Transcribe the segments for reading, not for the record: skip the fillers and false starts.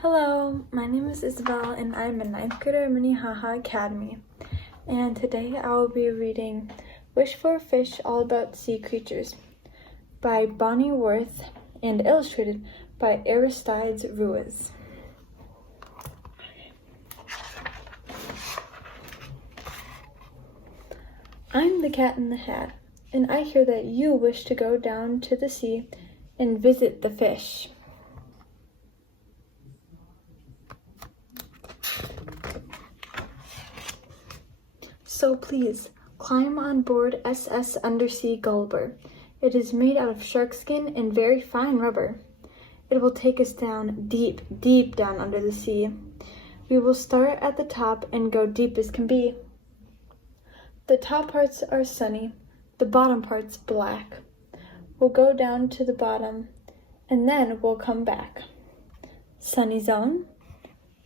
Hello, my name is Isabelle and I'm a 9th grader at Minnehaha Academy. And today I will be reading Wish for a Fish All About Sea Creatures by Bonnie Worth and illustrated by Aristides Ruiz. I'm the Cat in the Hat, and I hear that you wish to go down to the sea and visit the fish. So please, climb on board SS Undersea Gulliver. It is made out of shark skin and very fine rubber. It will take us down, deep, deep down under the sea. We will start at the top and go deep as can be. The top parts are sunny, the bottom parts black. We'll go down to the bottom, and then we'll come back. Sunny zone,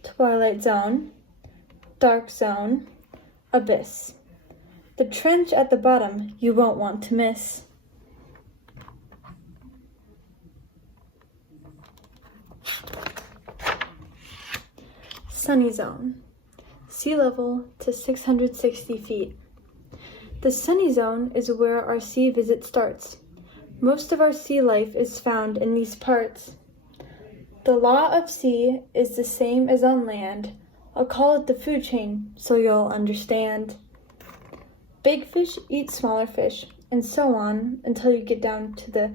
twilight zone, dark zone, abyss. The trench at the bottom you won't want to miss. Sunny zone. Sea level to 660 feet. The sunny zone is where our sea visit starts. Most of our sea life is found in these parts. The law of sea is the same as on land. I'll call it the food chain so you'll understand. Big fish eat smaller fish, and so on until you get down to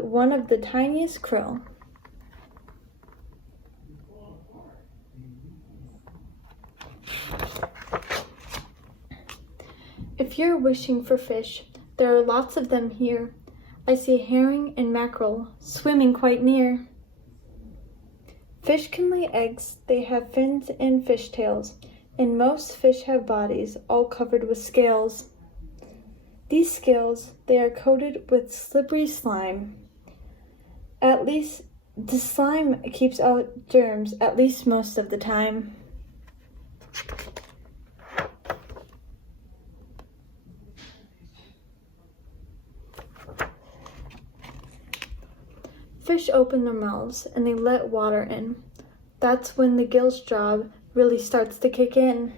one of the tiniest krill. If you're wishing for fish, there are lots of them here. I see herring and mackerel swimming quite near. Fish can lay eggs, they have fins and fishtails, and most fish have bodies all covered with scales. These scales, they are coated with slippery slime. At least the slime keeps out germs at least most of the time. Fish open their mouths and they let water in. That's when the gill's job really starts to kick in.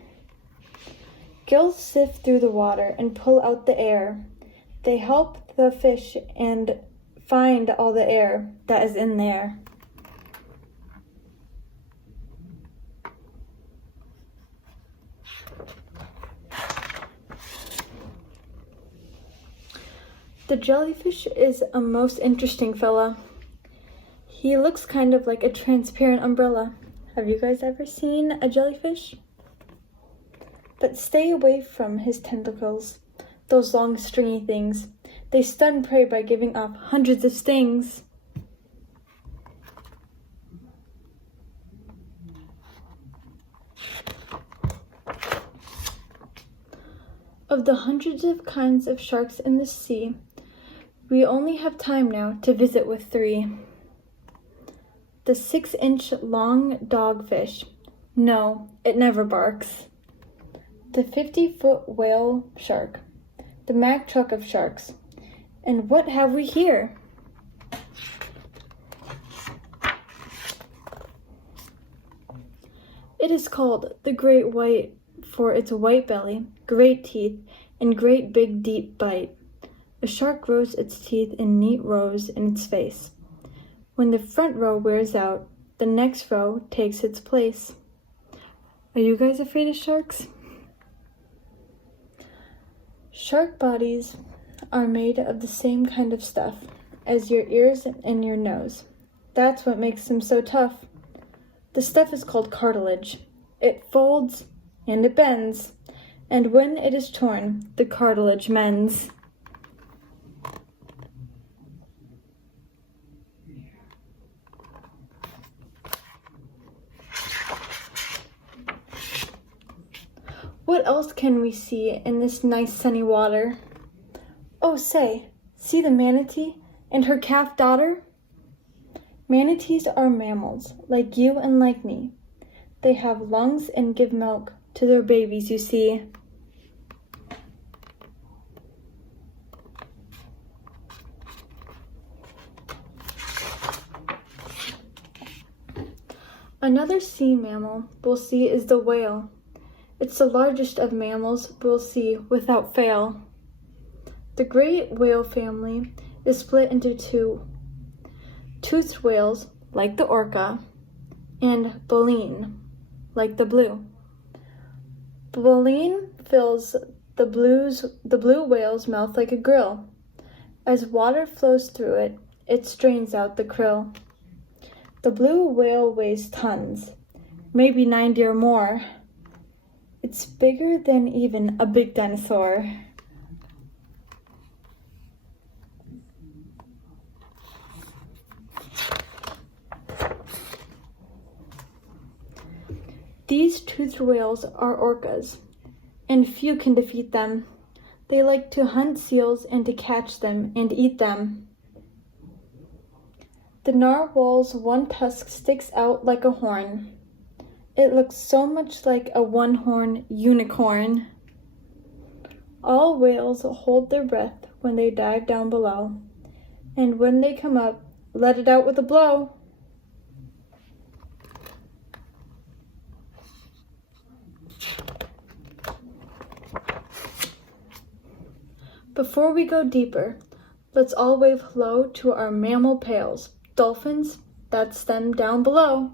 Gills sift through the water and pull out the air. They help the fish and find all the air that is in there. The jellyfish is a most interesting fella. He looks kind of like a transparent umbrella. Have you guys ever seen a jellyfish? But stay away from his tentacles, those long stringy things. They stun prey by giving off hundreds of stings. Of the hundreds of kinds of sharks in the sea, we only have time now to visit with 3. The 6-inch long dogfish. No, it never barks. The 50-foot whale shark. The Mack truck of sharks. And what have we here? It is called the great white for its white belly, great teeth, and great big deep bite. A shark rows its teeth in neat rows in its face. When the front row wears out, the next row takes its place. Are you guys afraid of sharks? Shark bodies are made of the same kind of stuff as your ears and your nose. That's what makes them so tough. The stuff is called cartilage. It folds and it bends, and when it is torn, the cartilage mends. What else can we see in this nice sunny water? Oh, say, see the manatee and her calf daughter? Manatees are mammals, like you and like me. They have lungs and give milk to their babies, you see. Another sea mammal we'll see is the whale. It's the largest of mammals we'll see without fail. The great whale family is split into two: toothed whales, like the orca, and baleen, like the blue. Baleen fills the blue whale's mouth like a grill. As water flows through it, it strains out the krill. The blue whale weighs tons, maybe 90 or more. It's bigger than even a big dinosaur. These toothed whales are orcas, and few can defeat them. They like to hunt seals and to catch them and eat them. The narwhal's one tusk sticks out like a horn. It looks so much like a one-horned unicorn. All whales hold their breath when they dive down below, and when they come up, let it out with a blow. Before we go deeper, let's all wave hello to our mammal pals. Dolphins, that's them down below.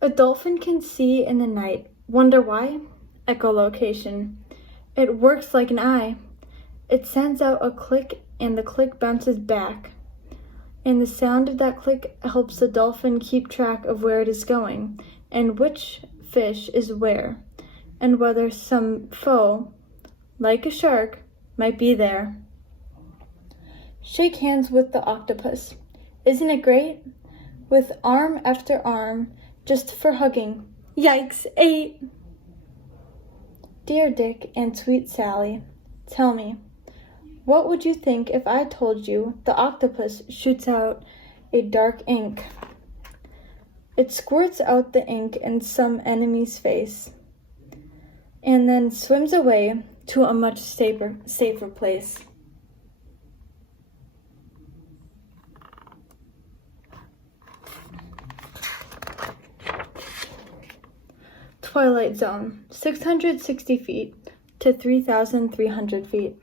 A dolphin can see in the night. Wonder why? Echolocation. It works like an eye. It sends out a click and the click bounces back. And the sound of that click helps the dolphin keep track of where it is going and which fish is where and whether some foe, like a shark, might be there. Shake hands with the octopus. Isn't it great? With arm after arm, just for hugging. Yikes, 8! Dear Dick and sweet Sally, tell me, what would you think if I told you the octopus shoots out a dark ink? It squirts out the ink in some enemy's face, and then swims away to a much safer place. Twilight Zone, 660 feet to 3,300 feet.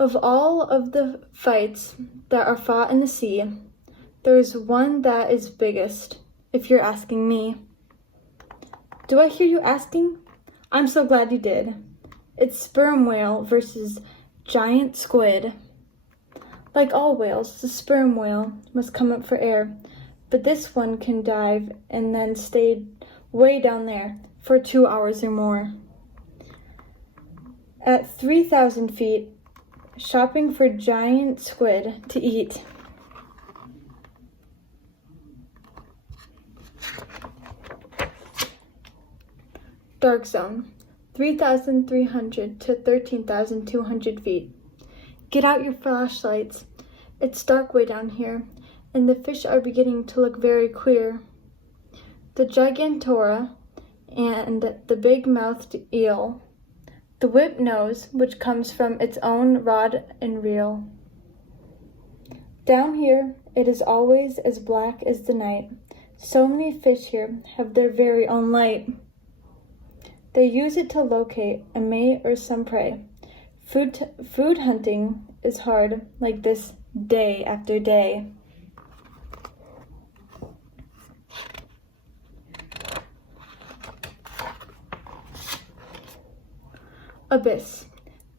Of all of the fights that are fought in the sea, there is one that is biggest, if you're asking me. Do I hear you asking? I'm so glad you did. It's sperm whale versus giant squid. Like all whales, the sperm whale must come up for air, but this one can dive and then stay way down there for 2 hours or more. At 3,000 feet, shopping for giant squid to eat. Dark Zone, 3,300 to 13,200 feet. Get out your flashlights. It's dark way down here, and the fish are beginning to look very queer. The Gigantora and the big-mouthed eel. The whip nose, which comes from its own rod and reel. Down here, it is always as black as the night. So many fish here have their very own light. They use it to locate a mate or some prey. Food hunting is hard like this day after day. Abyss,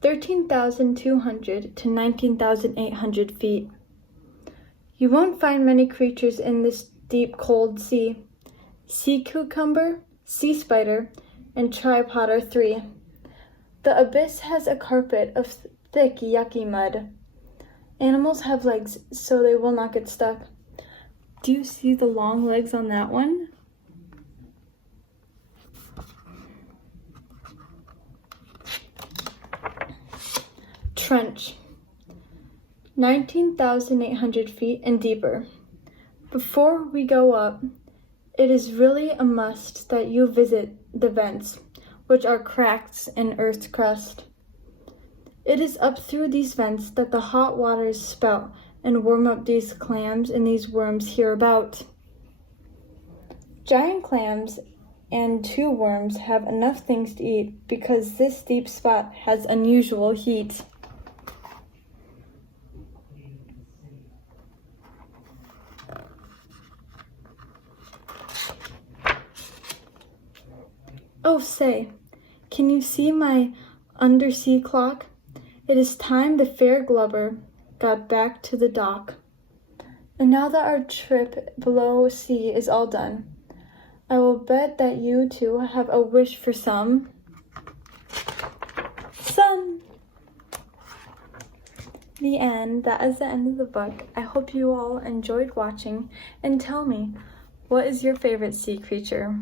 13,200 to 19,800 feet. You won't find many creatures in this deep, cold sea. Sea cucumber, sea spider, and tripod are 3. The abyss has a carpet of thick, yucky mud. Animals have legs, so they will not get stuck. Do you see the long legs on that one? Trench, 19,800 feet and deeper. Before we go up, it is really a must that you visit the vents, which are cracks in Earth's crust. It is up through these vents that the hot waters spout and warm up these clams and these worms hereabout. Giant clams and 2 worms have enough things to eat because this deep spot has unusual heat. Oh, say, can you see my undersea clock? It is time the fair Glubber got back to the dock. And now that our trip below sea is all done, I will bet that you two have a wish for some. The end. That is the end of the book. I hope you all enjoyed watching, and tell me, what is your favorite sea creature?